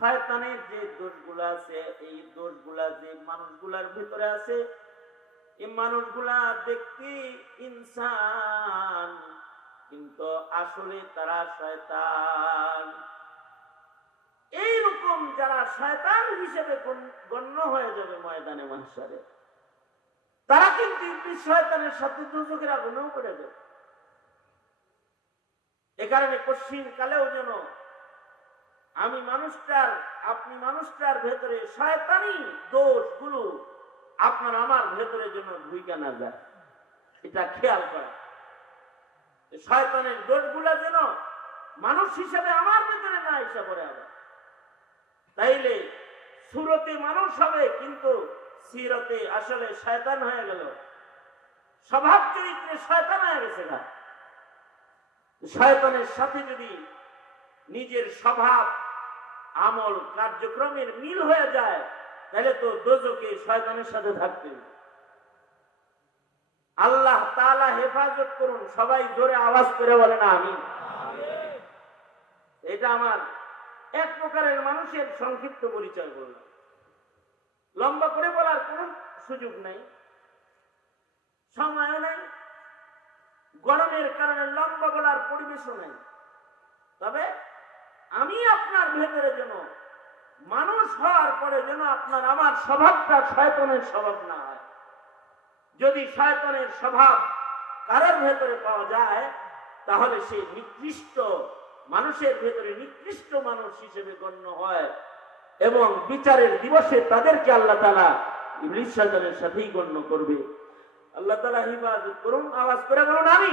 শয়তানের যে দোষগুলো আছে, এই দোষগুলা যে মানুষগুলার ভিতরে আছে, এই মানুষগুলা দেখতে ইনসান, কিন্তু আসলে তারা শয়তান। এইরকম যারা শয়তান হিসেবে গণ- গণ্য হয়ে যাবে ময়দানে মাসারে তারা কিন্তু শয়তানের সাথে দুজকের আগুনেও পড়ে যাবে। এ কারণে কশ্চিন কালেও যেন আমি মানুষটার, আপনি মানুষটার ভেতরে শয়তানি দোষগুলো আপনার আমার ভেতরে জন্য ঢুইকা না যায়। এটা খেয়াল করা। শয়তানের দোষগুলা যেন মানুষ হিসাবে আমার ভেতরে না এসে পড়ে আবার। তাইলে সুরতে মানুষ হবে, কিন্তু সিরতে আসলে শয়তান হয়ে গেল। স্বভাব চরিত্রে শয়তান হয়ে গেছে না শয়তানের সাথে যদি নিজের স্বভাব আমল কার্যক্রমের মিল হয়ে যায়, তাহলে তো দোজকে শয়তানের সাথে থাকতে আল্লাহ তাআলা হেফাজত করুন, সবাই জোরে আওয়াজ করে বলে না আমি এটা আমার এক প্রকারের মানুষের সংক্ষিপ্ত পরিচয় বললাম লম্বা করে বলার কোন সুযোগ নাই সময় নাই, গরমের কারণে লম্বা বলার পরিবেশও নাই। তবে আমি আপনার ভেতরে যেন মানুষ হওয়ার পরে যেন আপনার আমার স্বভাবটা শয়তনের স্বভাব না হয়। যদি শয়তনের স্বভাব কারোর ভেতরে পাওয়া যায়, তাহলে সে নিকৃষ্ট, মানুষের ভেতরে নিকৃষ্ট মানুষ হিসেবে গণ্য হয় এবং বিচারের দিবসে তাদেরকে আল্লাহ তালা ইবলিস সাথেই গণ্য করবে। আল্লাহ তালা হিফাজত করুন, আওয়াজ করে বলুন আমি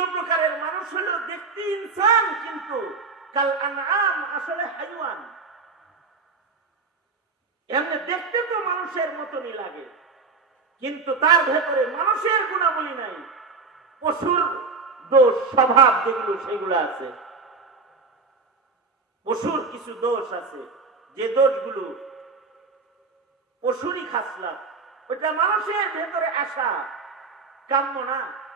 দ্বিতীয় প্রকারের মানুষ হলো দেখতে ইনসান কিন্তু। কাল আনআম আসলে হাইওয়ান। এমনি দেখতে তো মানুষের মতনই লাগে। কিন্তু তার ভেতরে মানুষের গুণাবলী নাই। পশুর দোষ, স্বভাব যেগুলো, সেগুলো আছে। পশুর কিছু দোষ আছে। যে দোষগুলো পশুরই খাসলা ওটা মানুষের ভেতরে আসা। কাম্য না।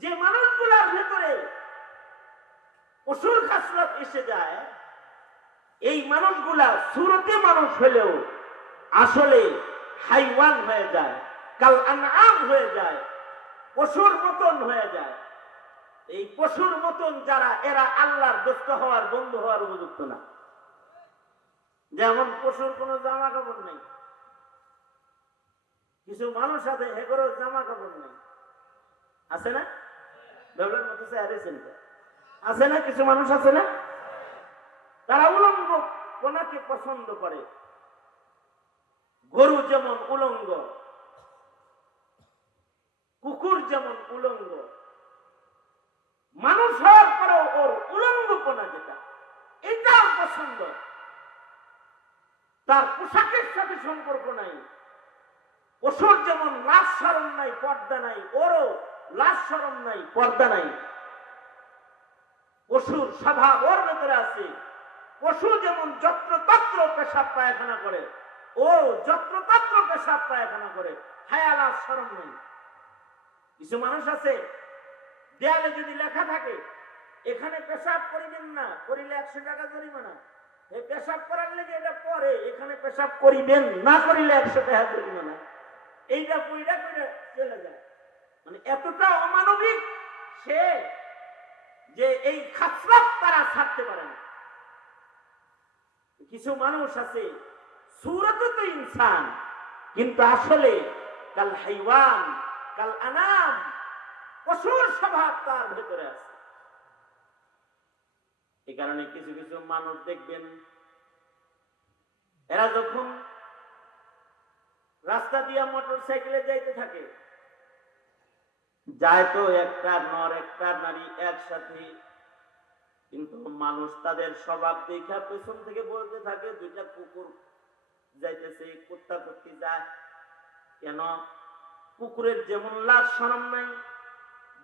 যে মানুষগুলার ভেতরে পশুর খাসলত এসে যায়, এই মানুষগুলা সুরতে মানুষ হলেও আসলে হাইওয়ান হয়ে যায়, কাল আনআম হয়ে যায়, পশুর মতন হয়ে যায়। এই পশুর মতন যারা, এরা আল্লাহর দোস্ত হওয়ার, বন্ধু হওয়ার উপযুক্ত না। যেমন পশুর কোনো জামা কাপড় নেই। কিছু মানুষ আছে হেগরও জামা কাপড় নেই। আছে না? আছে না? কিছু মানুষ আছে না? তারা উলঙ্গ কোনাকে পছন্দ করে। গরু যেমন উলঙ্গ, কুকুর যেমন উলঙ্গ, মানুষ হওয়ার পরেও ওর উলঙ্গ কোনা যেটা, এটাও পছন্দ। তার পোশাকের সাথে সম্পর্ক নাই। পশুর যেমন সরম নাই, পর্দা নাই, ওরও লাশ সরম নাই, পর্দা নাই। পশুর স্বভাব ওর ভেতরে আছে। পশু যেমন যত্রতত্র পেশাব পায়খানা করে, ও যত্রতত্র পেশাব পায়খানা করে হায়ালা সরম নেই। কিছু মানুষ আছে, দেয়ালে যদি লেখা থাকে, এখানে পেশাব করিবেন না, করিলে একশো টাকা জরিমানা। এই পেশাব করার লেগে এটা পরে, এখানে পেশাব করিবেন, না করিলে একশো টাকা জরিমানা। এইটা কইরা কইরা চলে এতটা অমানবিক, সে যে এই খাসরাত তারা ছাড়তে পারে না। কিছু মানুষ আছে, সুরত তো ইনসান, কিন্তু আসলে কাল হাইওয়ান, কাল আনাম পশুর স্বভাব তার ভেতরে আছে। এই কারণে কিছু কিছু মানুষ দেখবেন, এরা যখন রাস্তা দিয়া মোটর সাইকেলে যাইতে থাকে যায় তো একটা নর, একটা নারী একসাথে। কিন্তু মানুষ তাদের স্বভাব দেখা পেছন থেকে বলতে থাকে, দুইটা কুকুর যাইতেছে, কুত্তা কুত্তি যায়। কেন? কুকুরের যেমন লাশ সরম নাই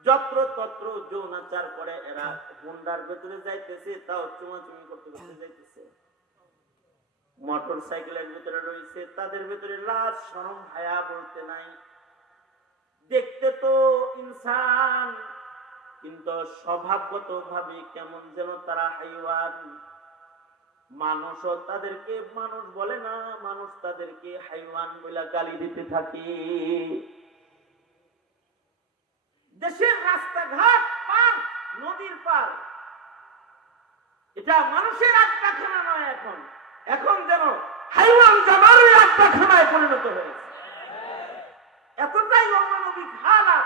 যত্র তত্র যৌনাচার করে, এরা হুন্ডার ভেতরে যাইতেছে, তাও চুমাচুমি করতে করতে যাইতেছে। মোটর সাইকেলের ভিতরে রয়েছে, তাদের ভিতরে লাশ সরম হায়া বলতে নাই। দেখতে তো ইনসান, কিন্তু স্বভাবগত ভাবে কেমন যেন তারা হাইওয়ান। মানুষও তাদেরকে, মানুষ বলে না, মানুষ তাদেরকে হাইওয়ান বলে গালি দিতে থাকে। দেশের রাস্তাঘাট পার, নদীর পার, এটা মানুষের আড্ডাখানা নয় এখন। এখন যেন হাইওয়ান জামারই আড্ডাখানায় পরিণত হয়েছে। এতটাই অমানবিক হালাত